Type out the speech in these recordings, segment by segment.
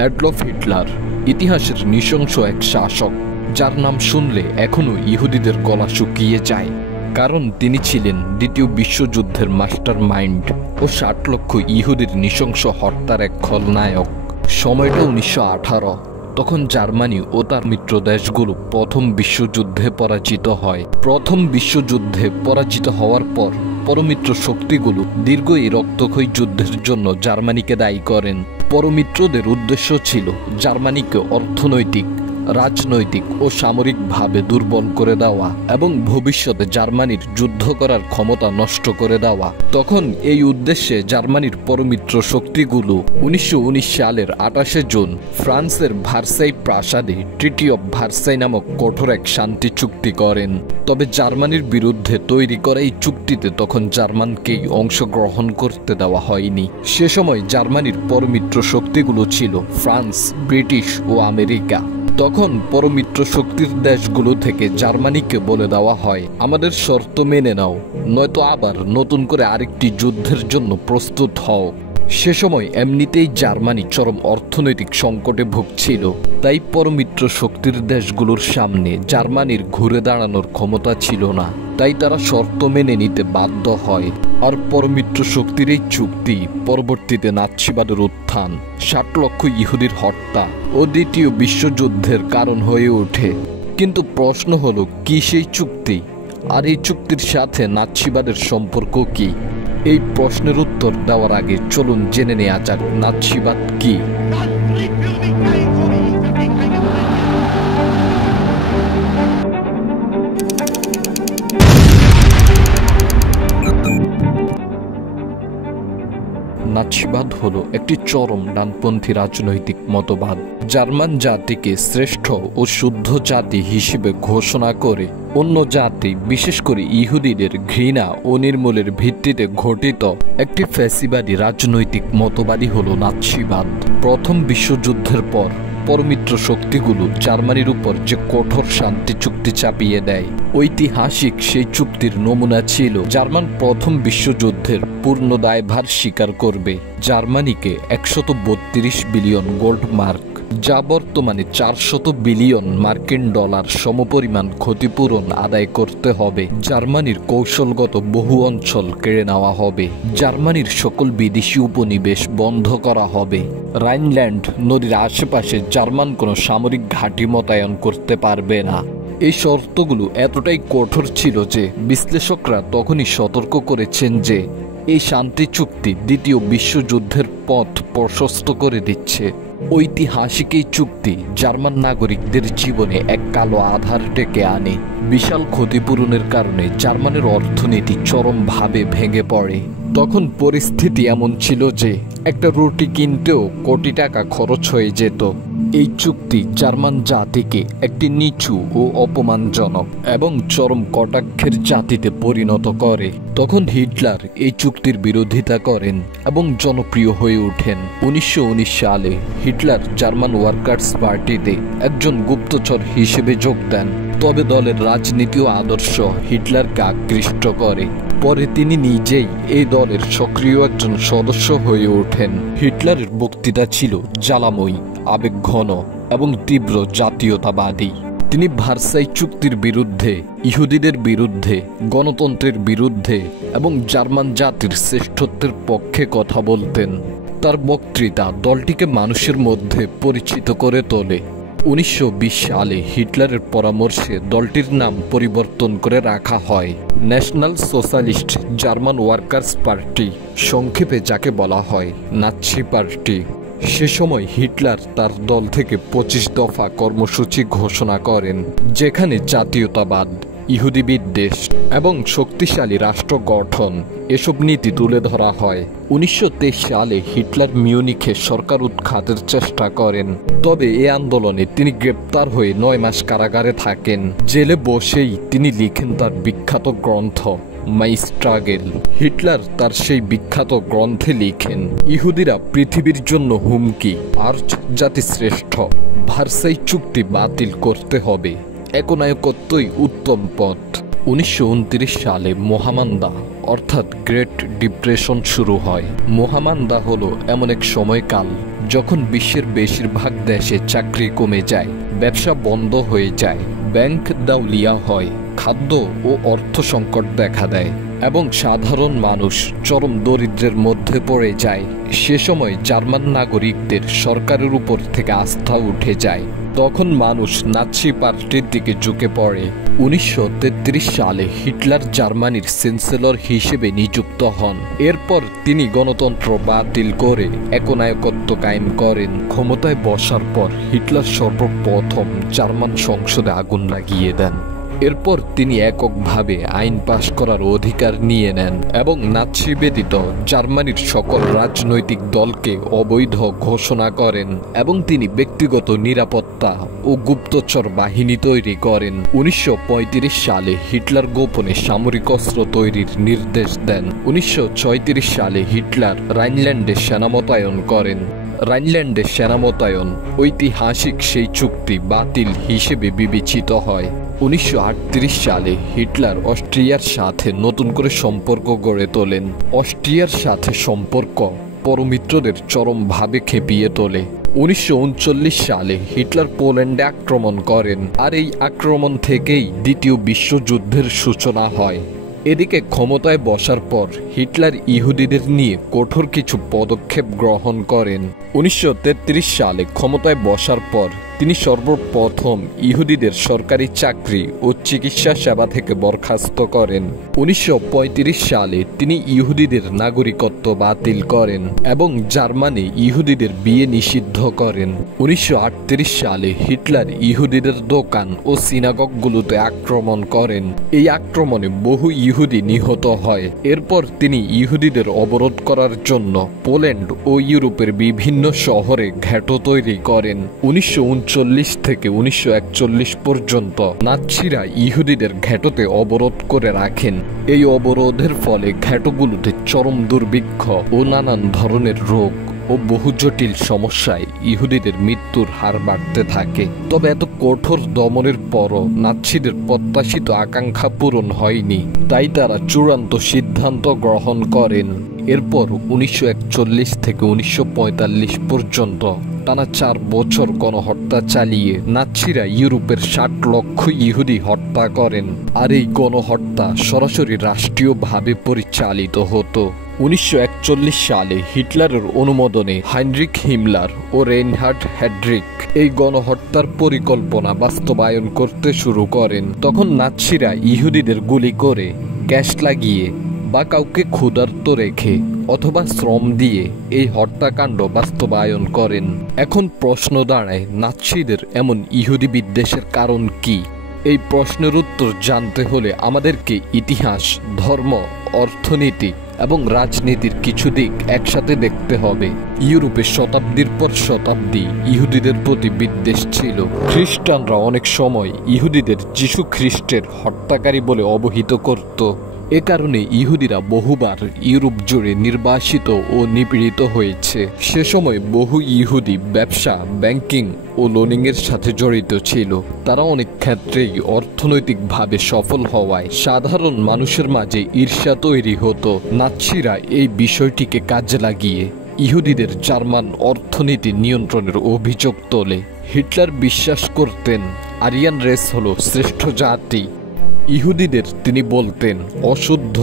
Adolf Hitler ইতিহাসের নৃশংস এক শাসক, যার নাম শুনলে এখনও ইহুদিদের গলা শুকিয়ে যায়। কারণ তিনি ছিলেন দ্বিতীয় বিশ্বযুদ্ধের মাস্টার মাইন্ড ও ৬০ লক্ষ ইহুদির নৃশংস হত্যার এক খলনায়ক। সময়টা ১৯১৮। তখন জার্মানি ও তার মিত্র দেশগুলো প্রথম বিশ্বযুদ্ধে পরাজিত হয়। প্রথম বিশ্বযুদ্ধে পরাজিত হওয়ার পর পরমিত্র শক্তিগুলো দীর্ঘ এই রক্তক্ষয়ী যুদ্ধের জন্য জার্মানিকে দায়ী করেন। পরমিত্রদের উদ্দেশ্য ছিল জার্মানিকে অর্থনৈতিক, রাজনৈতিক ও সামরিকভাবে দুর্বল করে দেওয়া এবং ভবিষ্যতে জার্মানির যুদ্ধ করার ক্ষমতা নষ্ট করে দেওয়া। তখন এই উদ্দেশ্যে জার্মানির পরমিত্র শক্তিগুলো ১৯১৯ সালের ২৮ জুন ফ্রান্সের ভার্সাই প্রাসাদে ট্রিটি অব ভার্সাই নামক কঠোর এক শান্তি চুক্তি করেন। তবে জার্মানির বিরুদ্ধে তৈরি করা এই চুক্তিতে তখন জার্মানকেই অংশগ্রহণ করতে দেওয়া হয়নি। সে সময় জার্মানির পরমিত্র শক্তিগুলো ছিল ফ্রান্স, ব্রিটিশ ও আমেরিকা। তখন পরমিত্র শক্তির দেশগুলো থেকে জার্মানিকে বলে দেওয়া হয়, আমাদের শর্ত মেনে নাও, নয়তো আবার নতুন করে আরেকটি যুদ্ধের জন্য প্রস্তুত হও। সে সময় এমনিতেই জার্মানি চরম অর্থনৈতিক সংকটে ভুগছিল, তাই পরমিত্র শক্তির দেশগুলোর সামনে জার্মানির ঘুরে দাঁড়ানোর ক্ষমতা ছিল না। তাই তারা শর্ত মেনে নিতে বাধ্য হয়। আর পরমিত্র শক্তির এই চুক্তি পরবর্তীতে নাৎসিবাদের উত্থান, ৬০ লক্ষ ইহুদির হত্যা ও দ্বিতীয় বিশ্বযুদ্ধের কারণ হয়ে ওঠে। কিন্তু প্রশ্ন হলো, কি সেই চুক্তি? আর এই চুক্তির সাথে নাৎসিবাদের সম্পর্ক কি? এই প্রশ্নের উত্তর দেওয়ার আগে চলুন জেনে নেওয়া যাক নাৎসিবাদ কি। নাৎসিবাদ হলো একটি চরম ডানপন্থী রাজনৈতিক মতবাদ। জার্মান জাতিকে শ্রেষ্ঠ ও শুদ্ধ জাতি হিসেবে ঘোষণা করে অন্য জাতি, বিশেষ করে ইহুদিদের ঘৃণা ও নির্মূলের ভিত্তিতে ঘটিত একটি ফ্যাসিবাদী রাজনৈতিক মতবাদই হলো নাৎসিবাদ। প্রথম বিশ্বযুদ্ধের পর পরমিত্র শক্তিগুলো জার্মানির উপর যে কঠোর শান্তি চুক্তি চাপিয়ে দেয়, ঐতিহাসিক সেই চুক্তির নমুনা ছিল জার্মান প্রথম বিশ্বযুদ্ধের পূর্ণ দায়ভার স্বীকার করবে। জার্মানিকে ১৩২ বিলিয়ন গোল্ড মার্ক, যা বর্তমানে ৪০০ বিলিয়ন মার্কিন ডলার সমপরিমাণ ক্ষতিপূরণ আদায় করতে হবে। জার্মানির কৌশলগত বহু অঞ্চল কেড়ে নেওয়া হবে। জার্মানির সকল বিদেশি উপনিবেশ বন্ধ করা হবে। রাইনল্যান্ড নদীর আশেপাশে জার্মান কোনো সামরিক ঘাঁটি মোতায়েন করতে পারবে না। এই শর্তগুলো এতটাই কঠোর ছিল যে বিশ্লেষকরা তখনই সতর্ক করেছেন যে এই শান্তি চুক্তি দ্বিতীয় বিশ্বযুদ্ধের পথ প্রশস্ত করে দিচ্ছে। ঐতিহাসিক এই চুক্তি জার্মান নাগরিকদের জীবনে এক কালো আধার ডেকে আনে। বিশাল ক্ষতিপূরণের কারণে জার্মানের অর্থনীতি চরমভাবে ভেঙে পড়ে। তখন পরিস্থিতি এমন ছিল যে একটা রুটি কিনতেও কোটি টাকা খরচ হয়ে যেত। এই চুক্তি জার্মান জাতিকে একটি নিচু ও অপমানজনক এবং চরম কটাক্ষের জাতিতে পরিণত করে। তখন হিটলার এই চুক্তির বিরোধিতা করেন এবং জনপ্রিয় হয়ে ওঠেন। ১৯১৯ সালে হিটলার জার্মান ওয়ার্কার্স পার্টিতে একজন গুপ্তচর হিসেবে যোগ দেন। তবে দলের রাজনীতি ও আদর্শ হিটলারকে আকৃষ্ট করে। পরে তিনি নিজেই এই দলের সক্রিয় একজন সদস্য হয়ে ওঠেন। হিটলারের বক্তৃতা ছিল জ্বালাময়ী, আবেগঘন এবং তীব্র জাতীয়তাবাদী। তিনি ভার্সাই চুক্তির বিরুদ্ধে, ইহুদিদের বিরুদ্ধে, গণতন্ত্রের বিরুদ্ধে এবং জার্মান জাতির শ্রেষ্ঠত্বের পক্ষে কথা বলতেন। তার বক্তৃতা দলটিকে মানুষের মধ্যে পরিচিত করে তোলে। ১৯২০ সালে হিটলারের পরামর্শে দলটির নাম পরিবর্তন করে রাখা হয় national socialist German workers party, সংক্ষেপে যাকে বলা হয় নাৎসি পার্টি। সে সময় হিটলার তার দল থেকে ২৫ দফা কর্মসূচি ঘোষণা করেন, যেখানে জাতীয়তাবাদ, ইহুদি বিদ্বেষ এবং শক্তিশালী রাষ্ট্র গঠন এসব নীতি তুলে ধরা হয়। ১৯২৩ সালে হিটলার মিউনিখে সরকার উৎখাতের চেষ্টা করেন। তবে এই আন্দোলনে তিনি গ্রেপ্তার হয়ে ৯ মাস কারাগারে থাকেন। জেলে বসেই তিনি লিখেন তার বিখ্যাত গ্রন্থ মাই স্ট্রাগেল। হিটলার তার সেই বিখ্যাত গ্রন্থে লিখেন, ইহুদিরা পৃথিবীর জন্য হুমকি, আর্য জাতি শ্রেষ্ঠ, ভার্সাই চুক্তি বাতিল করতে হবে, একনায়কত্বই উত্তম পথ। ১৯২৯ সালে মহামান্দা অর্থাৎ গ্রেট ডিপ্রেশন শুরু হয়। মহামান্দা হলো এমন এক সময়কাল যখন বিশ্বের বেশিরভাগ দেশে চাকরি কমে যায়, ব্যবসা বন্ধ হয়ে যায়, ব্যাংক দেউলিয়া হয়, খাদ্য ও অর্থ সংকট দেখা দেয় এবং সাধারণ মানুষ চরম দরিদ্রের মধ্যে পড়ে যায়, সে সময় জার্মান নাগরিকদের সরকারের উপর থেকে আস্থা উঠে যায়। তখন মানুষ নাৎসি পার্টির দিকে ঝুঁকে পড়ে। 1933 সালে হিটলার জার্মানির চ্যান্সেলর হিসেবে নিযুক্ত হন। এরপর তিনি গণতন্ত্র বাতিল করে একনায়কত্ব কায়েম করেন। ক্ষমতায় বসার পর হিটলার সর্বপ্রথম জার্মান সংসদে আগুন লাগিয়ে দেন। এরপর তিনি এককভাবে আইন পাশ করার অধিকার নিয়ে নেন এবং নাৎসি ব্যতীত জার্মানির সকল রাজনৈতিক দলকে অবৈধ ঘোষণা করেন এবং তিনি ব্যক্তিগত নিরাপত্তা ও গুপ্তচর বাহিনী তৈরি করেন। 1935 সালে হিটলার গোপনে সামরিক অস্ত্র তৈরির নির্দেশ দেন। 1936 সালে হিটলার রাইনল্যান্ডে সেনা মোতায়েন করেন। রাইনল্যান্ডে সেনা মোতায়েন ঐতিহাসিক সেই চুক্তি বাতিল হিসেবে বিবেচিত হয়। 1938 সালে হিটলার অস্ট্রিয়ার সাথে নতুন করে সম্পর্ক গড়ে তোলেন। অস্ট্রিয়ার সাথে সম্পর্ক পরমিত্রদের চরমভাবে খেপিয়ে তোলে। 1939 সালে হিটলার পোল্যান্ডে আক্রমণ করেন, আর এই আক্রমণ থেকেই দ্বিতীয় বিশ্বযুদ্ধের সূচনা হয়। এদিকে ক্ষমতায় বসার পর হিটলার ইহুদিদের নিয়ে কঠোর কিছু পদক্ষেপ গ্রহণ করেন। 1933 সালে ক্ষমতায় বসার পর তিনি সর্বপ্রথম ইহুদিদের সরকারি চাকরি ও চিকিৎসা সেবা থেকে বরখাস্ত করেন। 1935 সালে তিনি ইহুদিদের নাগরিকত্ব বাতিল করেন এবং জার্মানি ইহুদিদের বিয়ে নিষিদ্ধ করেন। 1938 সালে হিটলার ইহুদিদের দোকান ও সিনাগগগুলোতে আক্রমণ করেন। এই আক্রমণে বহু ইহুদি নিহত হয়। এরপর তিনি ইহুদিদের অবরোধ করার জন্য পোল্যান্ড ও ইউরোপের বিভিন্ন শহরে ঘাঁটো তৈরি করেন। 1939 থেকে 1941 পর্যন্ত নাৎসিরা ইহুদিদের ঘাঁটোতে অবরোধ করে রাখেন। এই অবরোধের ফলে ঘাঁটোগুলোতে চরম দুর্ভিক্ষ ও নানান ধরনের রোগ ও বহু জটিল সমস্যায় ইহুদিদের মৃত্যুর হার বাড়তে থাকে। তবে এত কঠোর দমনের পরও নাৎসিদের প্রত্যাশিত আকাঙ্ক্ষা পূরণ হয়নি, তাই তারা চূড়ান্ত সিদ্ধান্ত গ্রহণ করেন। এরপর 1941 থেকে 1945 পর্যন্ত টানা 4 বছর গণহত্যা চালিয়ে নাৎসিরা ইউরোপের 60 লক্ষ ইহুদি হত্যা করেন, আর এই গণহত্যা সরাসরি রাষ্ট্রীয়ভাবে পরিচালিত হতো। 1941 সালে হিটলারের অনুমোদনে হাইনরিখ হিমলার ও রেইনহার্ড হেড্রিক এই গণহত্যার পরিকল্পনা বাস্তবায়ন করতে শুরু করেন। তখন নাৎসিরা ইহুদিদের গুলি করে, গ্যাস লাগিয়ে বা কাউকে ক্ষুধার্ত রেখে অথবা শ্রম দিয়ে এই হত্যাকাণ্ড বাস্তবায়ন করেন। এখন প্রশ্ন দাঁড়ায়, নাৎসিদের এমন ইহুদি বিদ্বেষের কারণ কি? এই প্রশ্নের উত্তর জানতে হলে আমাদেরকে ইতিহাস, ধর্ম, অর্থনীতি এবং রাজনীতির কিছু দিক একসাথে দেখতে হবে। ইউরোপে শতাব্দীর পর শতাব্দী ইহুদিদের প্রতি বিদ্বেষ ছিল। খ্রিস্টানরা অনেক সময় ইহুদিদের যিশু খ্রিস্টের হত্যাকারী বলে অবহিত করত। এ কারণে ইহুদিরা বহুবার ইউরোপ জুড়ে নির্বাসিত ও নিপীড়িত হয়েছে। সে সময় বহু ইহুদি ব্যবসা, ব্যাংকিং ও লোনিংয়ের সাথে জড়িত ছিল। তারা অনেক ক্ষেত্রেই অর্থনৈতিকভাবে সফল হওয়ায় সাধারণ মানুষের মাঝে ঈর্ষা তৈরি হতো। নাৎসিরা এই বিষয়টিকে কাজে লাগিয়ে ইহুদিদের জার্মান অর্থনীতি নিয়ন্ত্রণের অভিযোগ তোলে। হিটলার বিশ্বাস করতেন আরিয়ান রেস হলো শ্রেষ্ঠ জাতি। ইহুদিদের তিনি বলতেন অশুদ্ধ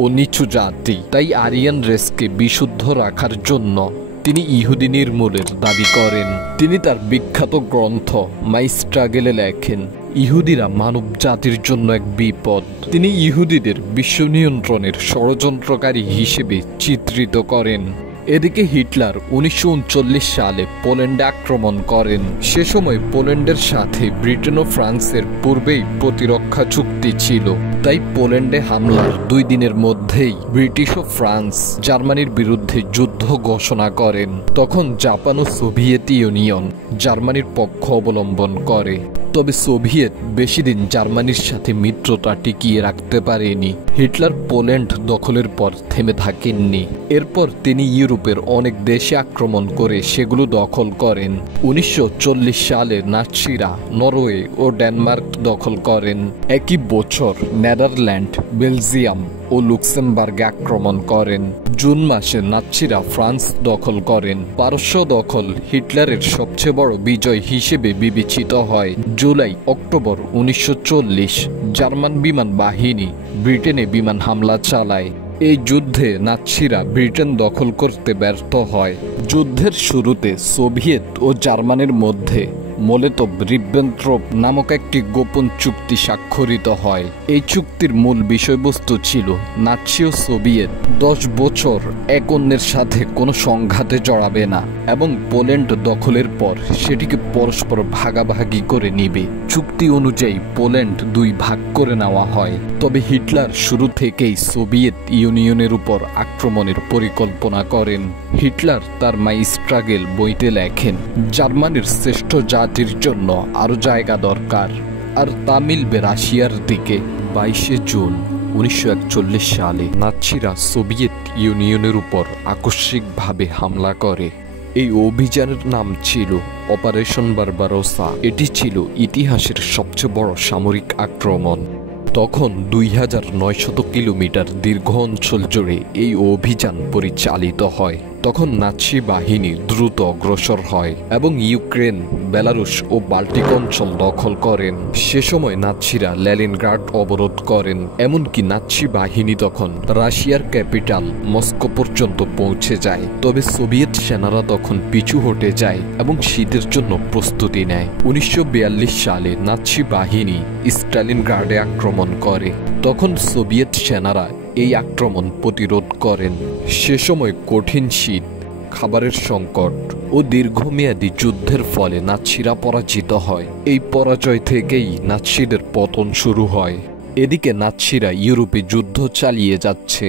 ও নিচু জাতি। তাই আরিয়ান রেসকে বিশুদ্ধ রাখার জন্য তিনি ইহুদি নির্মূলের দাবি করেন। তিনি তার বিখ্যাত গ্রন্থ মাই স্ট্রাগেলে লেখেন, ইহুদিরা মানব জাতির জন্য এক বিপদ। তিনি ইহুদিদের বিশ্ব নিয়ন্ত্রণের ষড়যন্ত্রকারী হিসেবে চিত্রিত করেন। এদিকে হিটলার 1939 সালে পোল্যান্ডে আক্রমণ করেন। সে সময় পোল্যান্ডের সাথে ব্রিটেন ও ফ্রান্সের পূর্বেই প্রতিরক্ষা চুক্তি ছিল। তাই পোল্যান্ডে হামলার 2 দিনের মধ্যেই ব্রিটিশ ও ফ্রান্স জার্মানির বিরুদ্ধে যুদ্ধ ঘোষণা করেন। তখন জাপান ও সোভিয়েত ইউনিয়ন জার্মানির পক্ষ অবলম্বন করে। তবে সোভিয়েত বেশি দিন জার্মানির সাথে মিত্রতা টিকিয়ে রাখতে পারেনি। হিটলার পোল্যান্ড দখলের পর থেমে থাকেননি। এরপর তিনি ইউরোপের অনেক দেশে আক্রমণ করে সেগুলো দখল করেন। 1940 সালে নাৎসিরা নরওয়ে ও ডেনমার্ক দখল করেন। একই বছর নেদারল্যান্ড, বেলজিয়াম ও লুক্সেমবার্গে আক্রমণ করেন। জুন মাসে নাৎসিরা ফ্রান্স দখল করেন। পারস্য দখল হিটলারের সবচেয়ে বড় বিজয় হিসেবে বিবেচিত হয়। জুলাই অক্টোবর 1940 জার্মান বিমান বাহিনী ব্রিটেনে বিমান হামলা চালায়। এই যুদ্ধে নাৎসিরা ব্রিটেন দখল করতে ব্যর্থ হয়। যুদ্ধের শুরুতে সোভিয়েত ও জার্মানির মধ্যে মোলোতভ-রিবেন্ট্রপ নামক একটি গোপন চুক্তি স্বাক্ষরিত হয়। এই চুক্তির মূল বিষয়বস্তু ছিল নাৎসি ও সোভিয়েত 10 বছর এক অন্যের সাথে কোনো সংঘাতে জড়াবে না এবং পোল্যান্ড দখলের পর সেটিকে পরস্পর ভাগাভাগি করে নিবে। চুক্তি অনুযায়ী পোল্যান্ড 2 ভাগ করে নেওয়া হয়। তবে হিটলার শুরু থেকেই সোভিয়েত ইউনিয়নের উপর আক্রমণের পরিকল্পনা করেন। হিটলার তার মাই স্ট্রাগল বইতে লেখেন, জার্মানির শ্রেষ্ঠ জাতির জন্য আরও জায়গা দরকার, আর তা মিলবে রাশিয়ার দিকে। 22 জুন 1941 সালে নাৎসিরা সোভিয়েত ইউনিয়নের উপর আকস্মিকভাবে হামলা করে। এই অভিযানের নাম ছিল অপারেশন বারবারোসা। এটি ছিল ইতিহাসের সবচেয়ে বড় সামরিক আক্রমণ। তখন 2900 কিলোমিটার দীর্ঘ অঞ্চল জুড়ে এই অভিযান পরিচালিত হয়। তখন নাৎসি বাহিনী দ্রুত অগ্রসর হয় এবং ইউক্রেন, বেলারুশ ও বাল্টিক অঞ্চল দখল করেন। সে সময় নাৎসিরা লেনিনগ্রাড অবরোধ করেন। এমনকি নাৎসি বাহিনী তখন রাশিয়ার ক্যাপিটাল মস্কো পর্যন্ত পৌঁছে যায়। তবে সোভিয়েত সেনারা তখন পিছু হটে যায় এবং শীতের জন্য প্রস্তুতি নেয়। 1942 সালে নাৎসি বাহিনী স্টালিনগ্রাডে আক্রমণ করে। তখন সোভিয়েত সেনারা এই আক্রমণ প্রতিরোধ করেন। সে সময় কঠিন শীত, খাবারের সংকট ও দীর্ঘমেয়াদী যুদ্ধের ফলে নাৎসিরা পরাজিত হয়। এই পরাজয় থেকেই নাৎসিদের পতন শুরু হয়। এদিকে নাৎসিরা ইউরোপে যুদ্ধ চালিয়ে যাচ্ছে,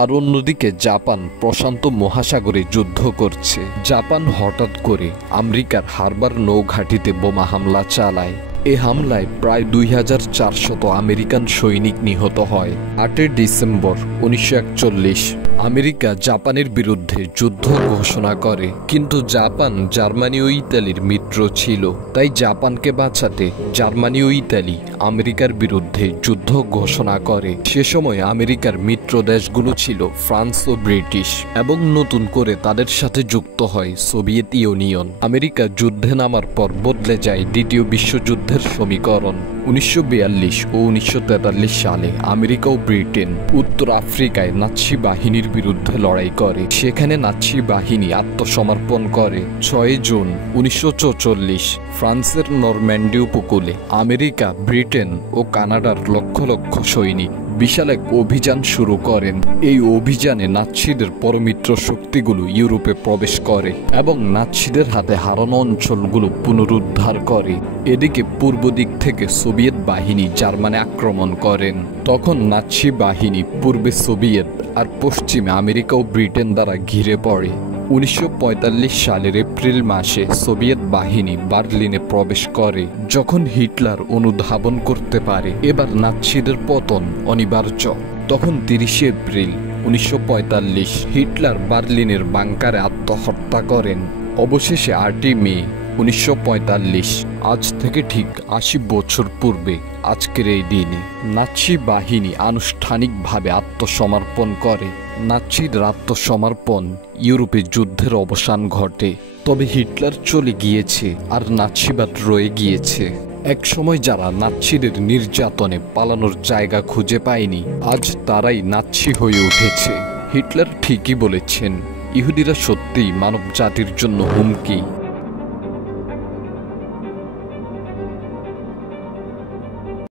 আর অন্যদিকে জাপান প্রশান্ত মহাসাগরে যুদ্ধ করছে। জাপান হঠাৎ করে আমেরিকার হারবার নৌঘাঁটিতে বোমা হামলা চালায়। এ হামলায় প্রায় 2400 আমেরিকান সৈনিক নিহত হয়। 8 ডিসেম্বর 1941 আমেরিকা জাপানের বিরুদ্ধে যুদ্ধ ঘোষণা করে। কিন্তু জাপান জার্মানি ও ইতালির মিত্র ছিল, তাই জাপানকে বাঁচাতে জার্মানি ও ইতালি আমেরিকার বিরুদ্ধে যুদ্ধ ঘোষণা করে। সে সময় আমেরিকার মিত্র দেশগুলো ছিল ফ্রান্স ও ব্রিটিশ, এবং নতুন করে তাদের সাথে যুক্ত হয় সোভিয়েত ইউনিয়ন। আমেরিকা যুদ্ধে নামার পর বদলে যায় দ্বিতীয় বিশ্বযুদ্ধের সমীকরণ। 1942 ও 1943 সালে আমেরিকা ও ব্রিটেন উত্তর আফ্রিকায় নাৎসি বাহিনীর বিরুদ্ধে লড়াই করে। সেখানে নাৎসি বাহিনী আত্মসমর্পণ করে। 6 জুন 1944 ফ্রান্সের নরম্যান্ডি উপকূলে আমেরিকা, ব্রিটেন ও কানাডার লক্ষ লক্ষ সৈনিক বিশাল এক অভিযান শুরু করেন। এই অভিযানে নাৎসিদের পরমিত্র শক্তিগুলো ইউরোপে প্রবেশ করে এবং নাৎসিদের হাতে হারানো অঞ্চলগুলো পুনরুদ্ধার করে। এদিকে পূর্ব দিক থেকে সোভিয়েত বাহিনী জার্মানি আক্রমণ করেন। তখন নাৎসি বাহিনী পূর্বে সোভিয়েত আর পশ্চিমে আমেরিকা ও ব্রিটেন দ্বারা ঘিরে পড়ে। 1945 সালের এপ্রিল মাসে সোভিয়েত বাহিনী বার্লিনে প্রবেশ করে। যখন হিটলার অনুধাবন করতে পারে এবার নাৎসিদের পতন অনিবার্য, তখন 30 এপ্রিল 1945 হিটলার বার্লিনের বাংকারে আত্মহত্যা করেন। অবশেষে 8 মে 1945, আজ থেকে ঠিক 80 বছর পূর্বে আজকের এই দিনে নাৎসি বাহিনী আনুষ্ঠানিকভাবে আত্মসমর্পণ করে। নাৎসিদের আত্মসমর্পণ ইউরোপে যুদ্ধের অবসান ঘটে। তবে হিটলার চলে গিয়েছে আর নাৎসিবাদ রয়ে গিয়েছে। একসময় যারা নাৎসিদের নির্যাতনে পালানোর জায়গা খুঁজে পায়নি, আজ তারাই নাৎসি হয়ে উঠেছে। হিটলার ঠিকই বলেছেন, ইহুদিরা সত্যিই মানব জাতির জন্য হুমকি।